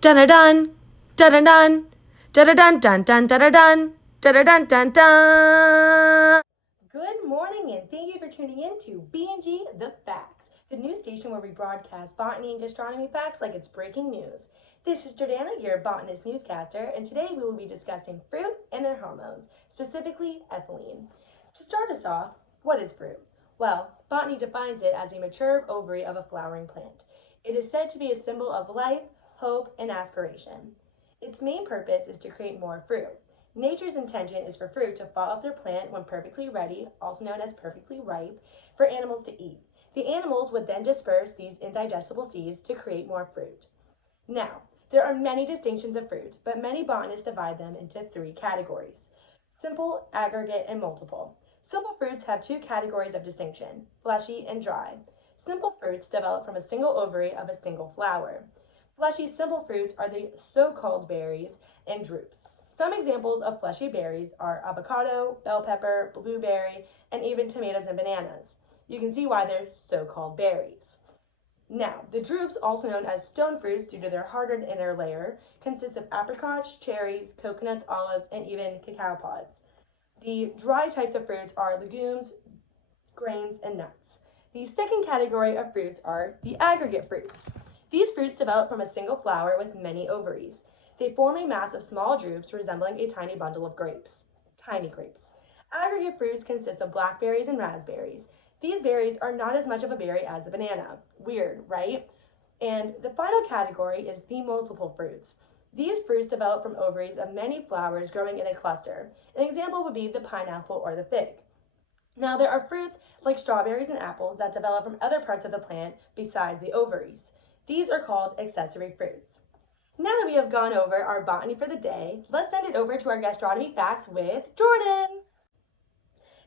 Dun-dun-dun, dun-dun-dun, dun-dun-dun, dun-dun-dun, dun-dun-dun, dun. Good morning, and thank you for tuning in to B&G The Facts, the news station where we broadcast botany and gastronomy facts like it's breaking news. This is Jordana, your botanist newscaster, and today we will be discussing fruit and their hormones, specifically ethylene. To start us off, what is fruit? Well, botany defines it as a mature ovary of a flowering plant. It is said to be a symbol of life, hope, and aspiration. Its main purpose is to create more fruit. Nature's intention is for fruit to fall off their plant when perfectly ready, also known as perfectly ripe, for animals to eat. The animals would then disperse these indigestible seeds to create more fruit. Now, there are many distinctions of fruit, but many botanists divide them into three categories: simple, aggregate, and multiple. Simple fruits have two categories of distinction: fleshy and dry. Simple fruits develop from a single ovary of a single flower. Fleshy simple fruits are the so-called berries and drupes. Some examples of fleshy berries are avocado, bell pepper, blueberry, and even tomatoes and bananas. You can see why they're so-called berries. Now, the drupes, also known as stone fruits due to their hardened inner layer, consist of apricots, cherries, coconuts, olives, and even cacao pods. The dry types of fruits are legumes, grains, and nuts. The second category of fruits are the aggregate fruits. These fruits develop from a single flower with many ovaries. They form a mass of small drupes resembling a tiny bundle of grapes. Tiny grapes. Aggregate fruits consist of blackberries and raspberries. These berries are not as much of a berry as the banana. Weird, right? And the final category is the multiple fruits. These fruits develop from ovaries of many flowers growing in a cluster. An example would be the pineapple or the fig. Now, there are fruits like strawberries and apples that develop from other parts of the plant besides the ovaries. These are called accessory fruits. Now that we have gone over our botany for the day, let's send it over to our gastronomy facts with Jordan.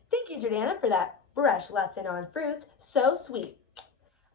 Thank you, Jordana, for that fresh lesson on fruits. So sweet.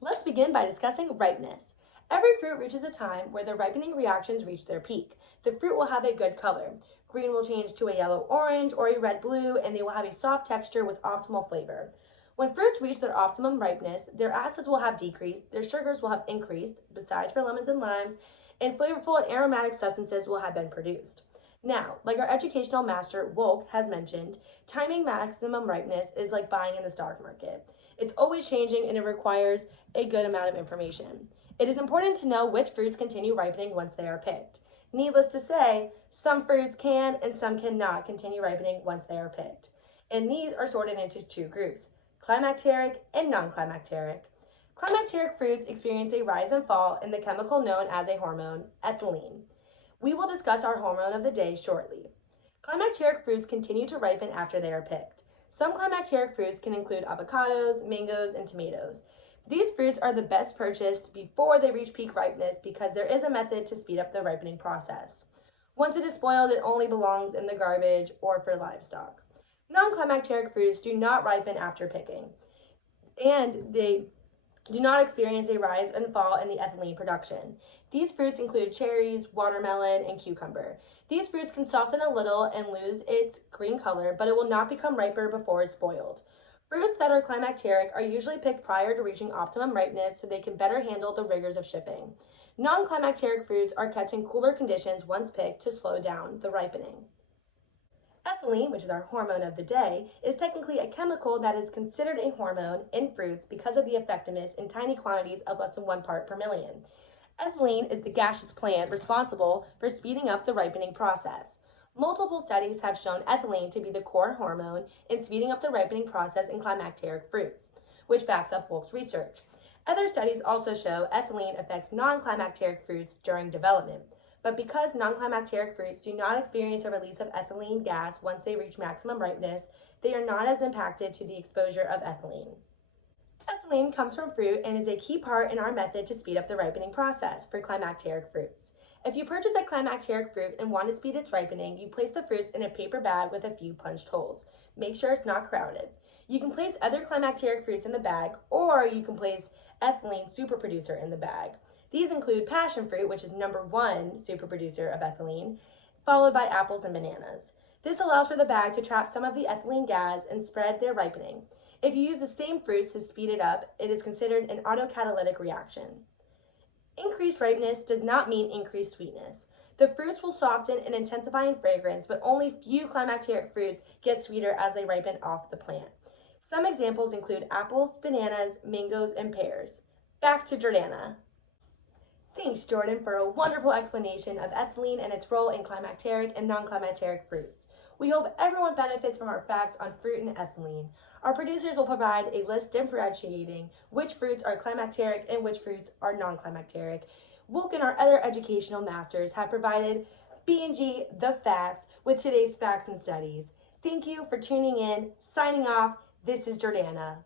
Let's begin by discussing ripeness. Every fruit reaches a time where the ripening reactions reach their peak. The fruit will have a good color. Green will change to a yellow-orange or a red-blue, and they will have a soft texture with optimal flavor. When fruits reach their optimum ripeness, their acids will have decreased, their sugars will have increased, besides for lemons and limes, and flavorful and aromatic substances will have been produced. Now, like our educational master Wolk has mentioned, timing maximum ripeness is like buying in the stock market. It's always changing and it requires a good amount of information. It is important to know which fruits continue ripening once they are picked. Needless to say, some fruits can and some cannot continue ripening once they are picked. And these are sorted into two groups: climacteric and non-climacteric. Climacteric fruits experience a rise and fall in the chemical known as a hormone, ethylene. We will discuss our hormone of the day shortly. Climacteric fruits continue to ripen after they are picked. Some climacteric fruits can include avocados, mangoes, and tomatoes. These fruits are the best purchased before they reach peak ripeness because there is a method to speed up the ripening process. Once it is spoiled, it only belongs in the garbage or for livestock. Non-climacteric fruits do not ripen after picking, and they do not experience a rise and fall in the ethylene production. These fruits include cherries, watermelon, and cucumber. These fruits can soften a little and lose its green color, but it will not become riper before it's spoiled. Fruits that are climacteric are usually picked prior to reaching optimum ripeness so they can better handle the rigors of shipping. Non-climacteric fruits are kept in cooler conditions once picked to slow down the ripening. Ethylene, which is our hormone of the day, is technically a chemical that is considered a hormone in fruits because of the effectiveness in tiny quantities of less than 1 part per million. Ethylene is the gaseous plant responsible for speeding up the ripening process. Multiple studies have shown ethylene to be the core hormone in speeding up the ripening process in climacteric fruits, which backs up Wolk's research. Other studies also show ethylene affects non-climacteric fruits during development. But because non-climacteric fruits do not experience a release of ethylene gas once they reach maximum ripeness, they are not as impacted to the exposure of ethylene. Ethylene comes from fruit and is a key part in our method to speed up the ripening process for climacteric fruits. If you purchase a climacteric fruit and want to speed its ripening, you place the fruits in a paper bag with a few punched holes. Make sure it's not crowded. You can place other climacteric fruits in the bag, or you can place ethylene superproducer in the bag. These include passion fruit, which is #1 superproducer of ethylene, followed by apples and bananas. This allows for the bag to trap some of the ethylene gas and spread their ripening. If you use the same fruits to speed it up, it is considered an autocatalytic reaction. Increased ripeness does not mean increased sweetness. The fruits will soften and intensify in fragrance, but only few climacteric fruits get sweeter as they ripen off the plant. Some examples include apples, bananas, mangoes, and pears. Back to Jordana. Thanks, Jordan, for a wonderful explanation of ethylene and its role in climacteric and non-climacteric fruits. We hope everyone benefits from our facts on fruit and ethylene. Our producers will provide a list differentiating which fruits are climacteric and which fruits are non-climacteric. Wilk and our other educational masters have provided B&G The Facts with today's facts and studies. Thank you for tuning in. Signing off, this is Jordana.